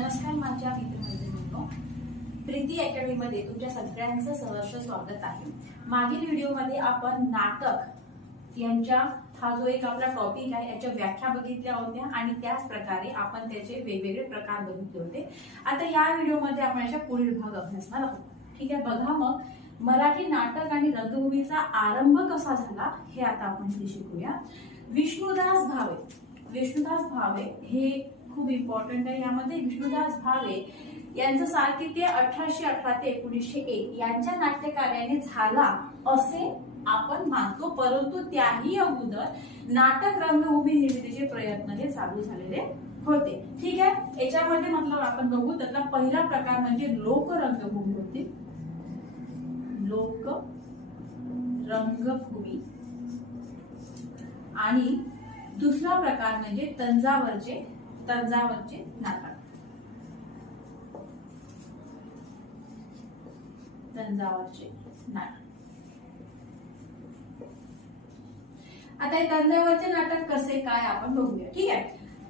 नमस्कार माझ्या मित्रमैत्रिणींनो, प्रीती अकॅडमी मध्ये तुमच्या सगळ्यांचं सहर्ष स्वागत आहे। मागील व्हिडिओमध्ये आपण नाटक यांच्या हा जो एक आपला टॉपिक आहे याच्या व्याख्या बघितल्या होत्या आणि त्याच प्रकारे आपण त्याचे वेगवेगळे प्रकार बघितले होते। आता या व्हिडिओमध्ये आपण याचा पुढील भाग अभ्यासणार आहोत। ठीक आहे, बघा मग मराठी नाटक आणि रंगभूमीचा आरंभ कसा झाला हे आता आपण शिकूया। विष्णुदास भावे हे खूप इम्पॉर्टंट आहे। यामध्ये विष्णुदास भावे यांचं साहित्य 1818 ते 1901 यांच्या नाट्यकार्याने झाला असे आपण मानतो, परंतु त्याही अगोदर नाटक रंगभूमी निर्मितीचे प्रयत्न हे चालू झालेले होते। ठीक आहे, याच्यामध्ये मतलब आपण बघू त्यातला पहिला प्रकार म्हणजे लोक रंगभूमी होती। लोक रंगभूमी आणि दुसरा प्रकार म्हणजे तंजावरचे नाटक। आता हे तंजावरचे नाटक कसे काय आपण बघूया। ठीक आहे,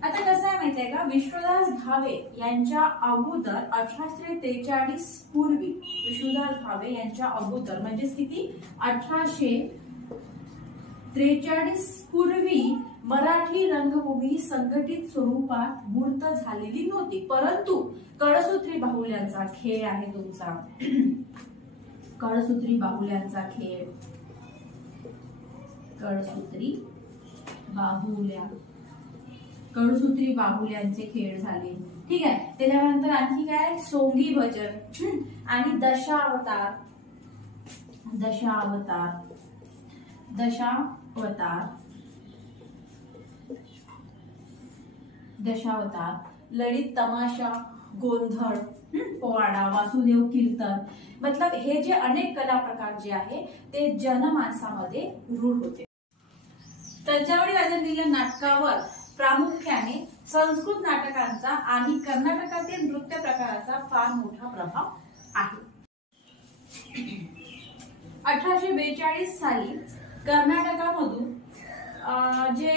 आता कसं आहे माहितीये का, विष्णुदास भावे यांच्या अगोदर 1843 पूर्वी विष्णुदास भावे यांच्या अगोदर म्हणजे किती 1843 पूर्वी मराठी रंगभूमी संघटित स्वरूपात मूर्त झालेली नव्हती, परंतु कळसूत्री बाहुल्यांचा खेळ आहे तुमचा। कळसूत्री बाहुल्यांचे खेळ झाले। ठीक आहे, त्याच्यानंतर आणखी काय सोंगी भजन आणि दशावतार, ललित तमाशा, गोंधळ, पोवाडा, वासुदेव कीर्तन, मतलब हे जे अनेक कला प्रकार जे आहे ते जनमानसामध्ये रूढ होते। तंजावरी राजनदिल्या नाटकावर प्रामुख्याने संस्कृत नाटकांचा आणि कर्नाटकातील नृत्य प्रकाराचा फार मोठा प्रभाव आहे। 1842 साली कर्नाटकामधून जे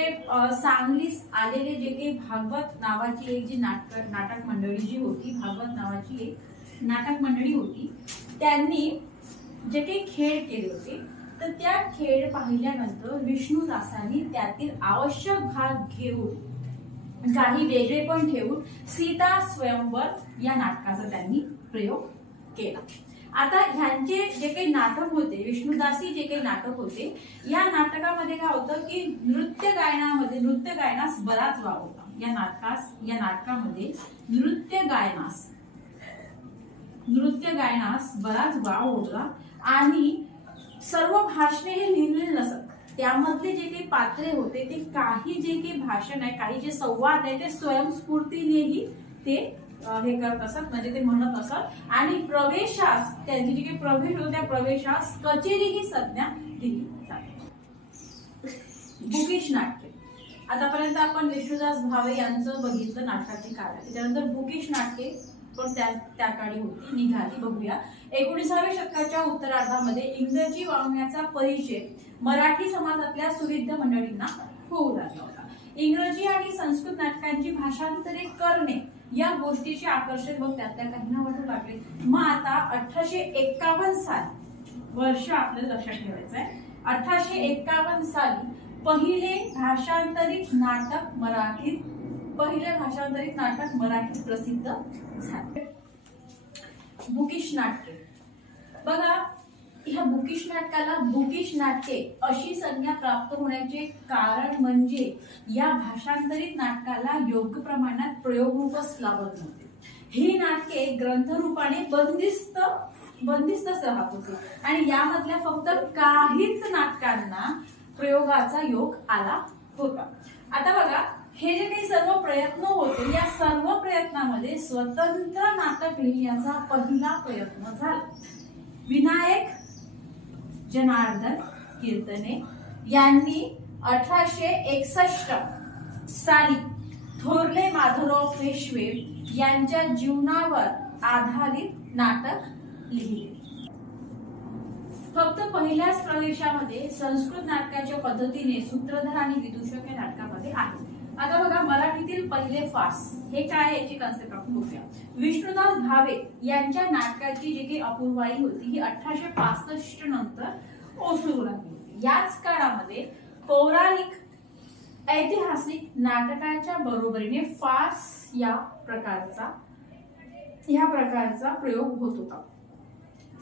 सांगलीस आलेले जे काही भागवत नावाची एक जी नाटक मंडळी जी होती, भागवत नावाची एक नाटक मंडळी होती, त्यांनी जे काही खेळ केले होते तर त्या खेळ पाहिल्यानंतर विष्णुदासांनी त्यातील आवश्यक भाग घेऊन काही वेगळे पण ठेवून सीता स्वयंवर या नाटकाचा त्यांनी प्रयोग केला। आता ह्यांचे जे काही नाटक होते, विष्णुदासी जे काही नाटक होते, या नाटकामध्ये काय होतं की नृत्य गायनास बराच वाव होता। या नाटकामध्ये नृत्य गायनास बराच वाव होता आणि सर्व भाषणे हे लिहिलेले नसत। त्यामधले जे काही पात्रे होते ते काही जे काही भाषण आहे, काही जे संवाद आहे ते स्वयंस्फूर्तीनेही ते हे करत असत, म्हणजे ते म्हणत असत। आणि प्रवेशास त्यांची जी काही प्रवेश होतो त्या प्रवेशास कचेरी ही संज्ञा दिली जाते। बुकिश नाटके, आतापर्यंत आपण विष्णुदास भावे यांचं बघितलं नाटकाची कार्य, त्याच्यानंतर बुकिश नाटके पण त्या काळी होती निघाली। बघूया 19व्या शतकाच्या उत्तरार्धामध्ये इंग्रजी वाङ्मयाचा परिचय मराठी समाजातल्या सुविध मंडळींना होऊ लागला होता। इंग्रजी आणि संस्कृत नाटकांची भाषांतरे करणे या गोष्टीचे आकर्षण मग त्यातल्या काहींना वाटू लागले। मग आता 1851 साली वर्ष आपल्याला लक्षात ठेवायचं आहे, 1851 साली पहिले भाषांतरित नाटक मराठीत प्रसिद्ध झाले। बुकिश नाटके, बघा ह्या बुकिश नाटकाला बुकिश नाटके अशी संज्ञा प्राप्त होण्याचे कारण म्हणजे या भाषांतरित नाटकाला योग्य प्रमाणात प्रयोगरूपच लाभत नव्हते। ही नाटके ग्रंथरूपाने बंदिस्त राहत होती आणि यामधल्या फक्त काहीच नाटकांना प्रयोगाचा योग आला होता। आता बघा हे जे काही सर्व प्रयत्न होते, या सर्व प्रयत्नामध्ये स्वतंत्र नाटक लिहिण्याचा पहिला प्रयत्न झाला। विनायक जनार्दन कीर्तने यांनी 1861 साली थोरले माधवराव पेशवे यांच्या जीवनावर आधारित नाटक लिहिले। फक्त पहिल्याच प्रवेशामध्ये संस्कृत नाटकाच्या पद्धतीने सूत्रधार आणि विदूषक या नाटकामध्ये आहे। आता बघा मराठीतील पहिले फार्स हे काय याची कन्सेप्ट आपण बघूया. विष्णुदास भावे यांच्या नाटकाची जी काही अपूर्वाई होती ही 1865 नंतर ओसरू लागली होती. याच काळामध्ये पौराणिक ऐतिहासिक नाटकाच्या बरोबरीने फार्स या प्रकारचा प्रयोग होत होता.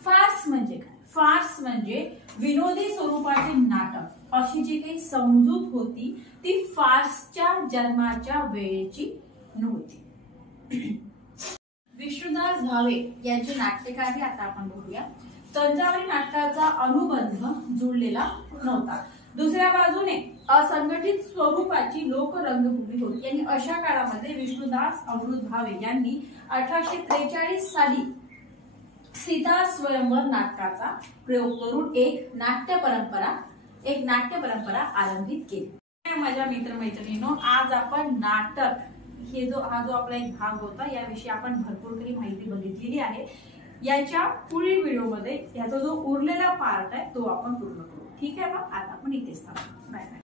फार्स म्हणजे काय? फार्स म्हणजे विनोदी स्वरूपाचे नाटक अशी जी काही समजूत होती ती फार्सच्या जन्माच्या वेळेची नव्हती. विष्णुदास भावे यांचे नाट्यकार हे आता आपण बघूया. तंजावरी नाटकाचा अनुबंध जुळलेला नव्हता. दुसऱ्या बाजूने असंघटित स्वरूपाची लोकरंगभूमी होती आणि अशा काळामध्ये विष्णुदास अमृत भावे यांनी 1843 साली सीता स्वयंवर नाटकाचा प्रयोग करून एक नाट्य परंपरा आरंभित केली. माझ्या मित्रमैत्रिणींनो, आज आपण नाटक हा जो आपला एक भाग होता याविषयी आपण भरपूर काही माहिती बघितलेली आहे. याच्या पुढील व्हिडिओमध्ये याचा जो उरलेला पार्ट आहे तो आपण पूर्ण करू. ठीक आहे, मग आता आपण इथेच थांबू. Bye bye.